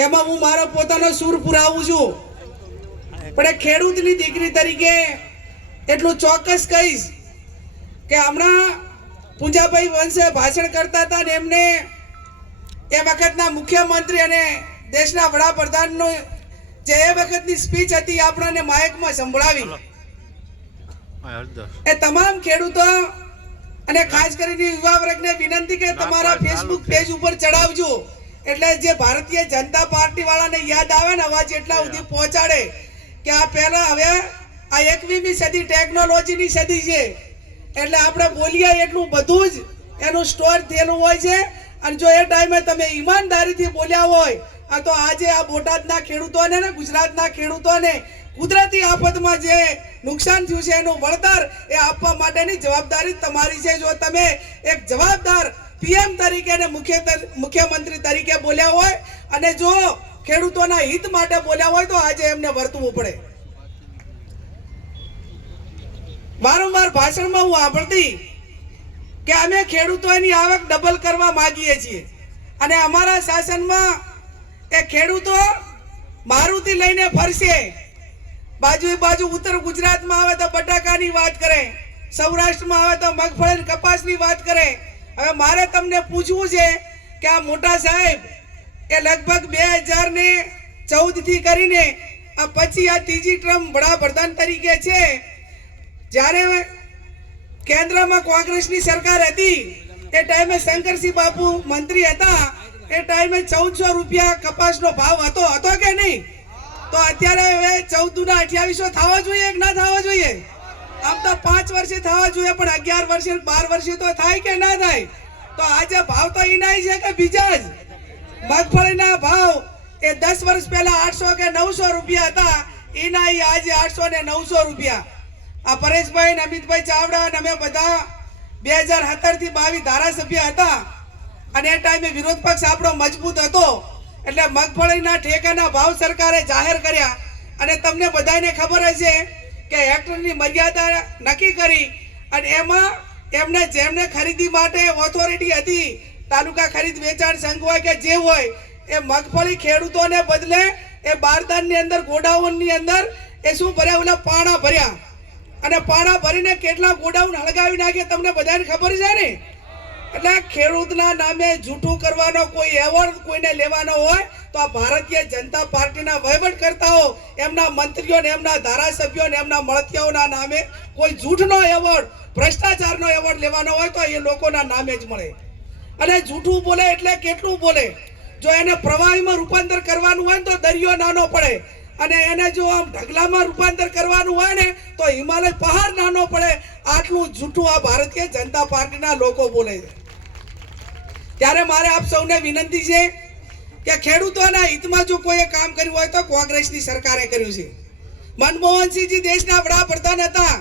એમાં હું મારો પોતાનો સૂર પુરાવું છું. પણ એ ખેડૂતની દીકરી તરીકે એટલું ચોક્કસ કહીશ કે હમણાં પૂંજાભાઈ વંશે ભાષણ કરતા હતા ને એમને એ વખતના મુખ્યમંત્રી અને દેશના વડાપ્રધાનનો જે એ વખતની સ્પીચ હતી આપણને માયકમાં સંભળાવી. એ તમામ ખેડૂતો અને ખાસ કરીને યુવા વર્ગને વિનંતી કે તમારા ફેસબુક પેજ ઉપર ચડાવજો. એટલે જે ભારતીય જનતા પાર્ટી વાળાને યાદ આવે ને અવાજ એટલા સુધી પહોંચાડે કે આ પહેલા હવે આ એકવીમી સદી ટેકનોલોજીની સદી છે. એટલે આપણે બોલીએ એટલું બધું જ એનું સ્ટોર થયેલું હોય છે. અને જો એ ટાઈમે તમે ઈમાનદારીથી બોલ્યા હોય આ તો આજે આ બોટાદના ખેડૂતોને ને ગુજરાતના ખેડૂતોને કુદરતી આફતમાં જે નુકસાન થયું છે એનું વળતર એ આપવા માટેની જવાબદારી તમારી છે. જો તમે એક જવાબદાર પીએમ તરીકે અને મુખ્ય મુખ્યમંત્રી તરીકે બોલ્યા હોય અને જો ખેડૂતોના હિત માટે બોલ્યા હોય તો આજે એમને વર્તવું પડે. વારંવાર ભાષણમાં હું સાંભળતી કે અમે ખેડૂતોની આવક ડબલ કરવા માંગીએ છીએ. અને અમારા શાસનમાં એ ખેડૂતો મારુતિ લઈને ફરશે. બાજુ બાજુ ઉત્તર ગુજરાતમાં આવે તો બટાકાની વાત કરે, સૌરાષ્ટ્રમાં આવે તો મગફળી કપાસની વાત કરે હવે મારે તમને પૂછવું છે કે આ મોટા સાહેબ એ લગભગ બે હજાર ને ચૌદથી કરીને આ પછી આ ત્રીજી ટર્મ વડાપ્રધાન તરીકે છે. જ્યારે કેન્દ્રમાં કોંગ્રેસની સરકાર હતી, એ ટાઈમે શંકરસિંહ બાપુ મંત્રી હતા, એ ટાઈમે ચૌદસો રૂપિયા કપાસનો ભાવ હતો હતો કે નહીં? તો અત્યારે હવે ચૌદ દુના અઠ્યાવીસો થવા જોઈએ કે ના થવા જોઈએ? આમ તો પાંચ વર્ષે થવા જોઈએ, પણ અગિયાર વર્ષે બાર વર્ષે તો થાય કે ના થાય? તો આજે ભાવ તો એનાય છે કે બીજા જ? મગફળીના ભાવ એ દસ વર્ષ પહેલા આઠસો કે નવસો રૂપિયા હતા એના આજે આઠસો ને નવસો રૂપિયા. આ પરેશભાઈ ને અમિતભાઈ ચાવડા અને અમે બધા બે હજાર સત્તરથી બાવીસ ધારાસભ્ય હતા. અને એ ટાઈમે વિરોધ પક્ષ આપણો મજબૂત હતો. એટલે મગફળીના ઠેકાના ભાવ સરકારે જાહેર કર્યા. અને તમને બધાને ખબર હશે કે હેક્ટરની મર્યાદા નક્કી કરી અને એમાં એમને જેમને ખરીદી માટે ઓથોરિટી હતી, તાલુકા ખરીદ વેચાણ સંઘ હોય કે જે હોય, એ મગફળી ખેડૂતોને બદલે એ બારદાનની અંદર, ગોડાઉનની અંદર એ શું ભર્યા? ઓલા પાણા ભર્યા. અને પાણા ભરીને કેટલા ગોડાઉન હળગાવી નાખે તમને બધાને ખબર છે ને? એટલે ખેડૂતના નામે જૂઠું કરવાનો કોઈ એવોર્ડ કોઈને લેવાનો હોય, તો આ ભારતીય જનતા પાર્ટીના વહીવટકર્તાઓ, એમના મંત્રીઓ ને એમના ધારાસભ્યો ને એમના મળતિયાઓના નામે કોઈ જૂઠનો એવોર્ડ ભ્રષ્ટાચારનો એવોર્ડ લેવાનો હોય તો એ લોકોના નામે જ મળે. અને જૂઠું બોલે એટલે કેટલું બોલે? જો એને પ્રવાહીમાં રૂપાંતર કરવાનું હોય તો દરિયો નાનો પડે. અને એને જો આમ ઢગલામાં રૂપાંતર કરવાનું હોય ને, તો હિમાલય પહાડ નાનો પડે, આટલું જૂઠું આ ભારતીય જનતા પાર્ટીના લોકો બોલે છે. ત્યારે મારે આપ સૌને વિનંતી છે કે ખેડૂતોના હિતમાં જો કોઈએ કામ કર્યું હોય તો કોંગ્રેસની સરકારે કર્યું છે. મનમોહનસિંહજી દેશના વડાપ્રધાન હતા.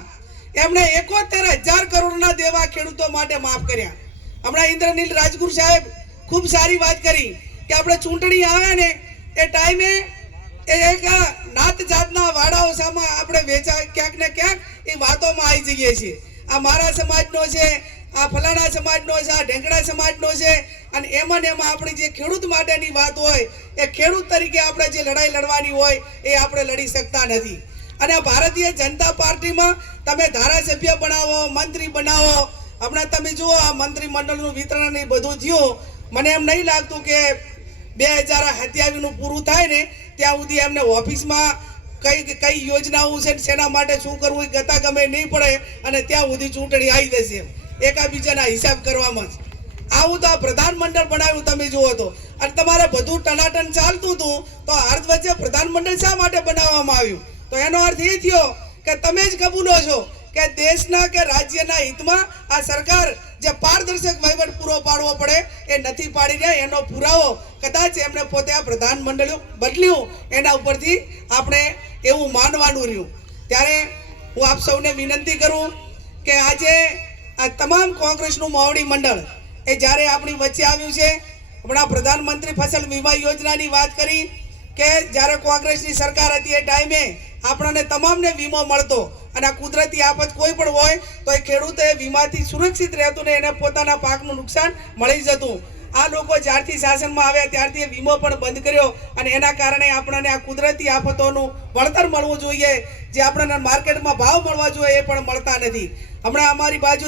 એમણે એકોતેર હજાર કરોડના દેવા ખેડૂતો માટે માફ કર્યા. હમણાં ઇન્દ્રનીલ રાજગુરુ સાહેબ ખૂબ સારી વાત કરી કે આપણે ચૂંટણી આવે ને, એ ટાઈમે એક વાડાઓ આપણે વેચા ક્યાંક ને ક્યાંક એ વાતોમાં આવી જઈએ છીએ. આ મારા સમાજનો છે, આ ફલાણા સમાજનો છે, આ ઢેંકડા સમાજનો છે અને એમાં ને એમાં આપણી જે ખેડૂત માટેની વાત હોય, એ ખેડૂત તરીકે આપણે જે લડાઈ લડવાની હોય, એ આપણે લડી શકતા નથી. અને ભારતીય જનતા પાર્ટીમાં તમે ધારાસભ્ય બનાવો, મંત્રી બનાવો, હમણાં તમે જુઓ આ મંત્રીમંડળનું વિતરણ એ બધું થયું. મને એમ નહીં લાગતું કે બે હજાર સત્યાવીસનું પૂરું થાય ને, ત્યાં સુધી એમને ઓફિસમાં કઈ કઈ યોજનાઓ છે શેના માટે શું કરવું એ ગતા ગમે નહીં પડે અને ત્યાં સુધી ચૂંટણી આવી જશે એકાબીજાના હિસાબ કરવામાં જ. આવું તો આ પ્રધાનમંડળ બનાવ્યું તમે જુઓ તો. અને તમારે બધું ટનાટન ચાલતું હતું તો અર્ધ વચ્ચે પ્રધાનમંડળ શા માટે બનાવવામાં આવ્યું? તો એનો અર્થ એ થયો કે તમે જ કબૂલો છો કે દેશના કે રાજ્યના હિતમાં આ સરકાર જે પારદર્શક વહીવટ પૂરો પાડવો પડે એ નથી પાડી રહ્યા. એનો પુરાવો કદાચ એમને પોતે આ પ્રધાનમંડળ બદલ્યું. એના ઉપરથી આપણે એવું માનવાનું રહ્યું. ત્યારે હું આપ સૌને વિનંતી કરું કે આજે આ તમામ કોંગ્રેસનું મોવડી મંડળ એ જ્યારે આપણી વચ્ચે આવ્યું છે હમણાં પ્રધાનમંત્રી ફસલ વીમા યોજનાની વાત કરી કે જ્યારે કોંગ્રેસની સરકાર હતી એ ટાઈમે આપણને તમામને વીમો મળતો અને કુદરતી આફત કોઈ પણ હોય તો એ ખેડૂતે વીમાથી સુરક્ષિત રહેતું ને એને પોતાના પાકનું નુકસાન મળી જતું. આ લોકો જ્યારથી શાસનમાં આવ્યા ત્યારથી વીમો પણ બંધ કર્યો અને એના કારણે આપણને આ કુદરતી આફતોનું વળતર મળવું જોઈએ. જે આપણને માર્કેટમાં ભાવ મળવા જોઈએ એ પણ મળતા નથી. હમણાં અમારી બાજુ